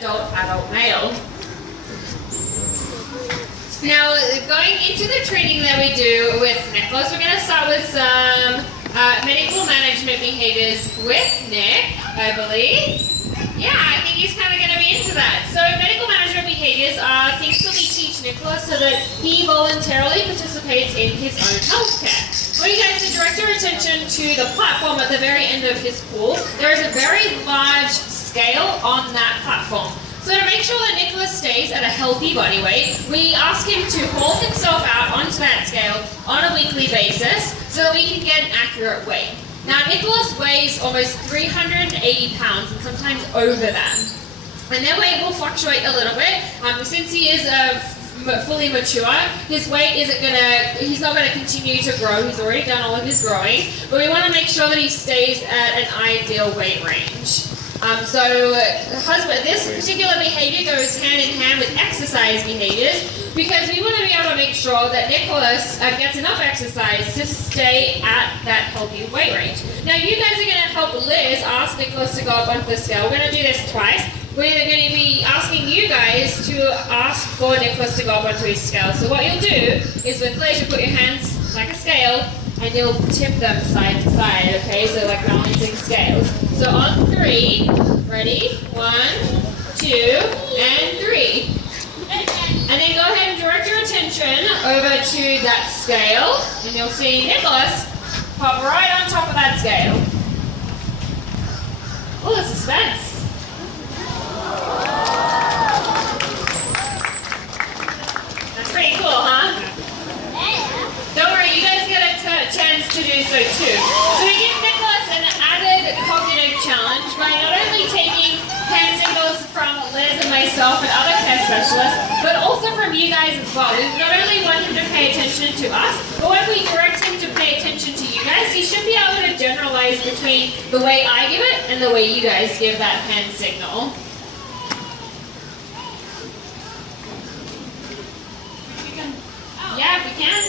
adult male. Now, going into the training that we do with Nicholas, we're going to start with some medical management behaviors with Nick, I believe. Yeah, I think he's kind of going to be into that. So medical management behaviors are things that we teach Nicholas so that he voluntarily participates in his own healthcare. I want you guys to direct your attention to the platform at the very end of his pool. There is a very large scale on that platform. So to make sure that Nicholas stays at a healthy body weight, we ask him to haul himself out onto that scale on a weekly basis so that we can get an accurate weight. Now, Nicholas weighs almost 380 pounds and sometimes over that. And their weight will fluctuate a little bit. Since he is fully mature, his weight he's not going to continue to grow. He's already done all of his growing. But we want to make sure that he stays at an ideal weight range. This particular behavior goes hand in hand with exercise behaviors because we want to be able to make sure that Nicholas gets enough exercise to stay at that healthy weight range. Now, you guys are going to help Liz ask Nicholas to go up onto the scale. We're going to do this twice. We're going to be asking you guys to ask for Nicholas to go up onto his scale. So what you'll do is with Liz, you put your hands like a scale and you'll tip them side to side, okay? So like balancing scales. So on 3, ready? 1, 2, and 3. And then go ahead and direct your attention over to that scale, and you'll see Nicholas pop right on top of that scale. Oh, the suspense. That's pretty cool, huh? Don't worry, you guys get a chance to do so too. So we give Nicholas an added cognitive challenge by not only taking hand signals from Liz and myself and other care specialists, but also from you guys as well. We not only want him to pay attention to us, but when we direct him to pay attention to you guys, he should be able to generalize between the way I give it and the way you guys give that hand signal. Yeah, if we can.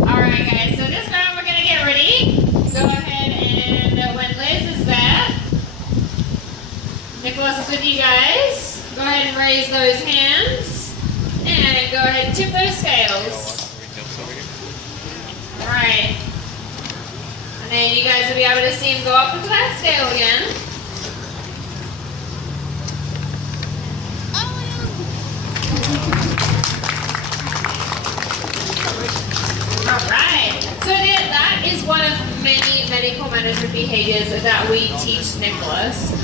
Alright guys, so this round we're going to get ready. Go ahead and when Liz is there, Nicholas is with you guys. Go ahead and raise those hands. And go ahead and tip those scales. Alright. And then you guys will be able to see him go up into that scale again. Alright, so that is one of many medical management behaviors that we teach Nicholas.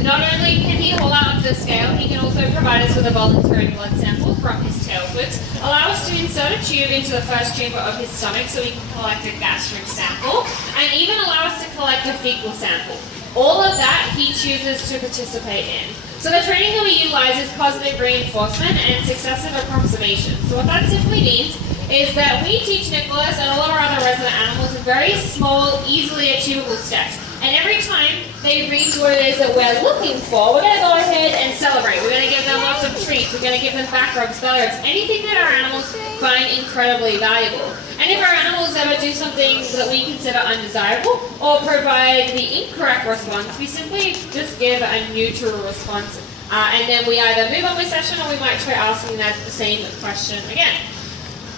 Not only can he haul out onto the scale, he can also provide us with a voluntary blood sample from his tail flips, allow us to insert a tube into the first chamber of his stomach so we can collect a gastric sample, and even allow us to collect a fecal sample. All of that he chooses to participate in. So the training that we utilize is positive reinforcement and successive approximation. So what that simply means is that we teach Nicholas and all of our other resident animals in very small, easily achievable steps. And every time they reach what it is that we're looking for, we're going to go ahead and celebrate. We're going to give them lots of treats. We're going to give them back rubs, belly rubs, anything that our animals find incredibly valuable. And if our animals ever do something that we consider undesirable or provide the incorrect response, we simply just give a neutral response. And then we either move on with session or we might try asking that the same question again.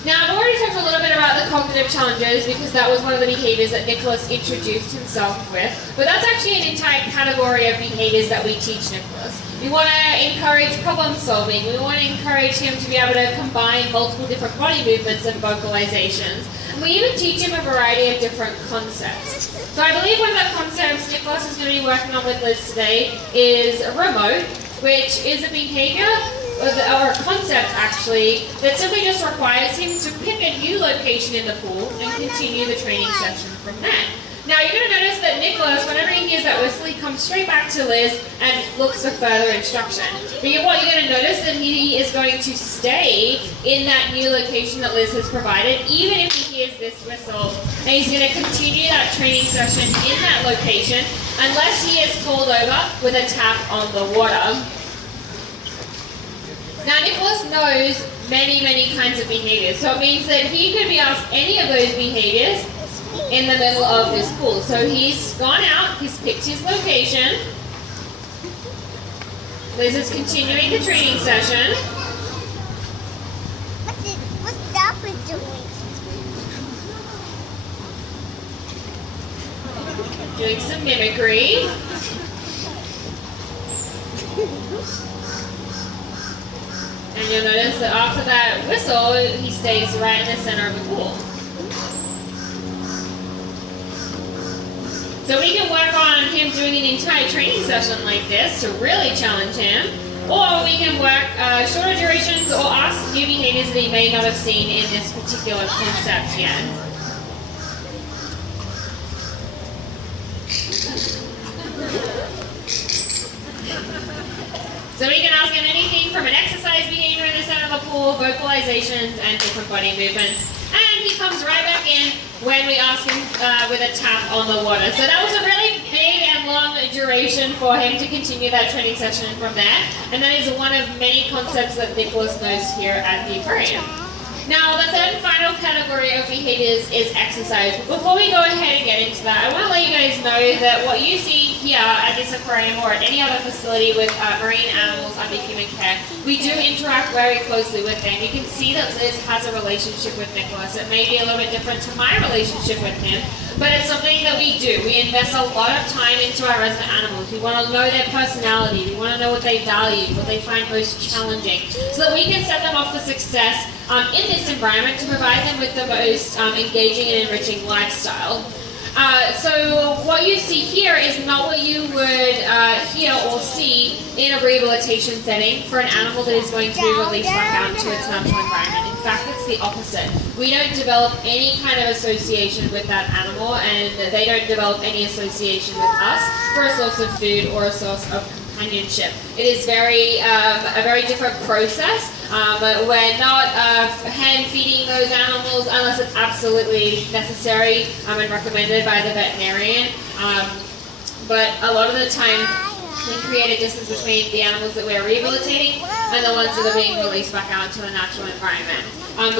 Now, I've already talked a little bit about the cognitive challenges because that was one of the behaviors that Nicholas introduced himself with. But that's actually an entire category of behaviors that we teach Nicholas. We want to encourage problem solving. We want to encourage him to be able to combine multiple different body movements and vocalizations. And we even teach him a variety of different concepts. So I believe one of the concepts Nicholas is going to be working on with Liz today is remote, which is a behavior or a concept actually that simply just requires him to pick a new location in the pool and continue the training session from there. Now you're going to notice that Nicholas, whenever he hears that whistle, he comes straight back to Liz and looks for further instruction. But what you're going to notice that he is going to stay in that new location that Liz has provided, even if he hears this whistle, and he's going to continue that training session in that location unless he is called over with a tap on the water. Now, Nicholas knows many kinds of behaviors, so it means that he could be asked any of those behaviors in the middle of this pool. So he's gone out, he's picked his location. Liz is continuing the training session. What's that doing? Doing some mimicry. And you'll notice that after that whistle, he stays right in the center of the pool. So we can work on him doing an entire training session like this to really challenge him. Or we can work shorter durations or ask new behaviors that he may not have seen in this particular concept yet. So we can ask him anything from an exercise behavior in the center of the pool, vocalizations, and different body movements. And he comes right back in when we ask him with a tap on the water. So that was a really big and long duration for him to continue that training session from there. And that is one of many concepts that Nicholas knows here at the aquarium. Now, the third and final category of behaviors is exercise. But before we go ahead and get into that, I want to let you guys know that what you see here at this aquarium or at any other facility with marine animals under human care, we do interact very closely with them. You can see that Liz has a relationship with Nicholas. It may be a little bit different to my relationship with him, but it's something that we do. We invest a lot of time into our resident animals. We want to know their personality. We want to know what they value, what they find most challenging, so that we can set them up for success in this environment to provide them with the most engaging and enriching lifestyle. So what you see here is not what you would hear or see in a rehabilitation setting for an animal that is going to be released back out into its natural environment. In fact, it's the opposite. We don't develop any kind of association with that animal, and they don't develop any association with us for a source of food or a source of companionship. It is a very different process. We're not hand feeding those animals unless it's absolutely necessary and recommended by the veterinarian. But a lot of the time, we create a distance between the animals that we're rehabilitating and the ones that are being released back out into the natural environment.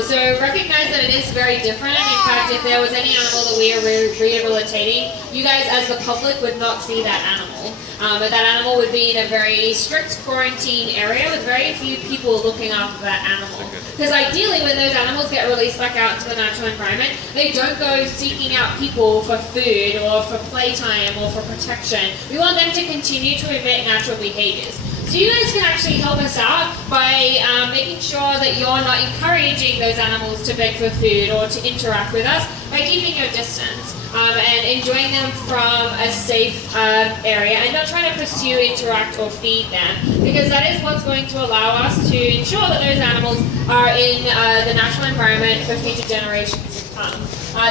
So recognize that it is very different. In fact, if there was any animal that we are rehabilitating, you guys as the public would not see that animal. But that animal would be in a very strict quarantine area with very few people looking after that animal. Because ideally, when those animals get released back out into the natural environment, they don't go seeking out people for food or for playtime or for protection. We want them to continue to emit natural behaviors. So you guys can actually help us out by making sure that you're not encouraging those animals to beg for food or to interact with us by keeping your distance and enjoying them from a safe area and not trying to pursue, interact, or feed them, because that is what's going to allow us to ensure that those animals are in the natural environment for future generations to come.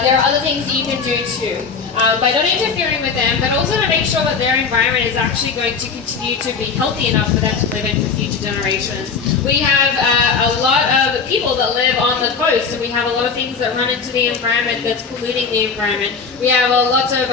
There are other things that you can do too. By not interfering with them, but also to make sure that their environment is actually going to continue to be healthy enough for them to live in for future generations. We have a lot of people that live on the coast, and we have a lot of things that run into the environment that's polluting the environment. We have lots of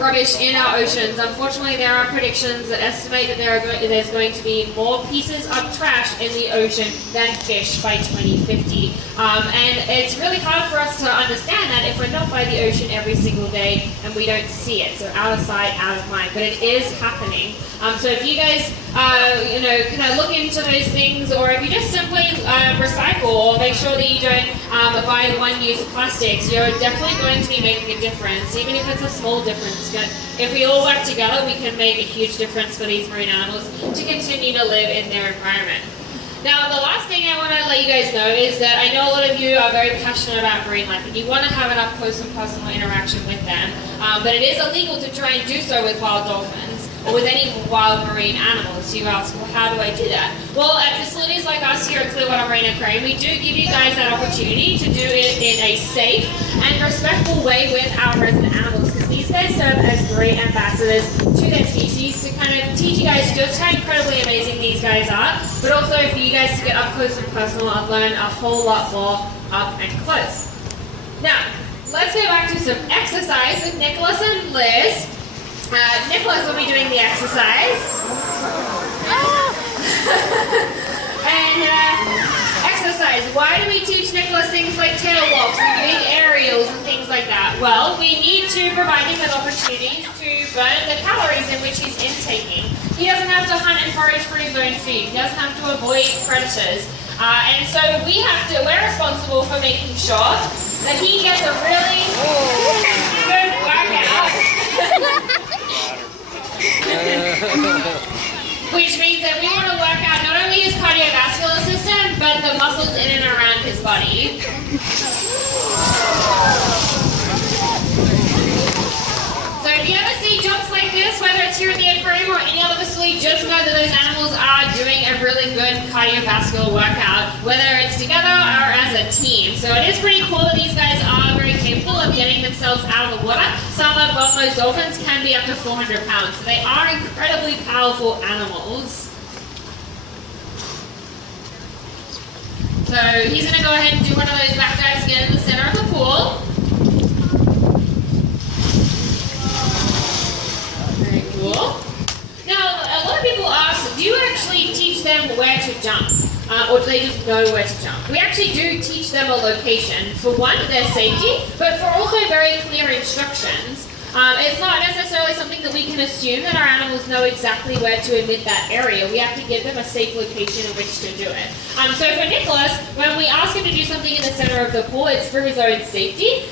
rubbish in our oceans. Unfortunately, there are predictions that estimate that there's going to be more pieces of trash in the ocean than fish by 2050. And it's really hard for us to understand that if we're not by the ocean every single day and we don't see it. So out of sight, out of mind. But it is happening. So if you guys, kind of look into those things, or if you just simply recycle or make sure that you don't buy one-use plastics, you're definitely going to be making a difference, even if it's a small difference. If we all work together, we can make a huge difference for these marine animals to continue to live in their environment. Now, the last thing I want to let you guys know is that I know a lot of you are very passionate about marine life and you want to have an up-close and personal interaction with them, but it is illegal to try and do so with wild dolphins or with any wild marine animals. So you ask, well, how do I do that? Well, at facilities like us here at Clearwater Marine Aquarium, we do give you guys that opportunity to do it in a safe and respectful way with our resident animals, because these guys serve as great ambassadors to their species to kind of teach you guys just how incredibly amazing these guys are, but also for you guys to get up close and personal and learn a whole lot more up and close. Now, let's go back to some exercise with Nicholas and Liz. Nicholas will be doing the exercise. And exercise. Why do we teach Nicholas things like tail walks and big aerials and things like that? Well, we need to provide him with opportunities to burn the calories in which he's intaking. He doesn't have to hunt and forage for his own food. He doesn't have to avoid predators. And so we're responsible for making sure that he gets a really good workout. Which means that we want to work out not only his cardiovascular system, but the muscles in and around his body. So if you ever see jumps like this, whether it's here at the aquarium or any other facility, just know that those animals are doing a really good cardiovascular workout, whether it's together or as a team. So it is pretty cool that these guys are very capable of getting themselves out of the water. Some of most dolphins can be up to 400 pounds. So they are incredibly powerful animals. So he's going to go ahead and do one of those back dives again in the center of the pool. Very cool. Now, a lot of people ask, do you actually teach them where to jump? Or do they just know where to jump? We actually do teach them a location. For one, their safety, but for also very clear instructions. It's not necessarily something that we can assume that our animals know exactly where to emit that area. We have to give them a safe location in which to do it. So for Nicholas, when we ask him to do something in the center of the pool, it's for his own safety.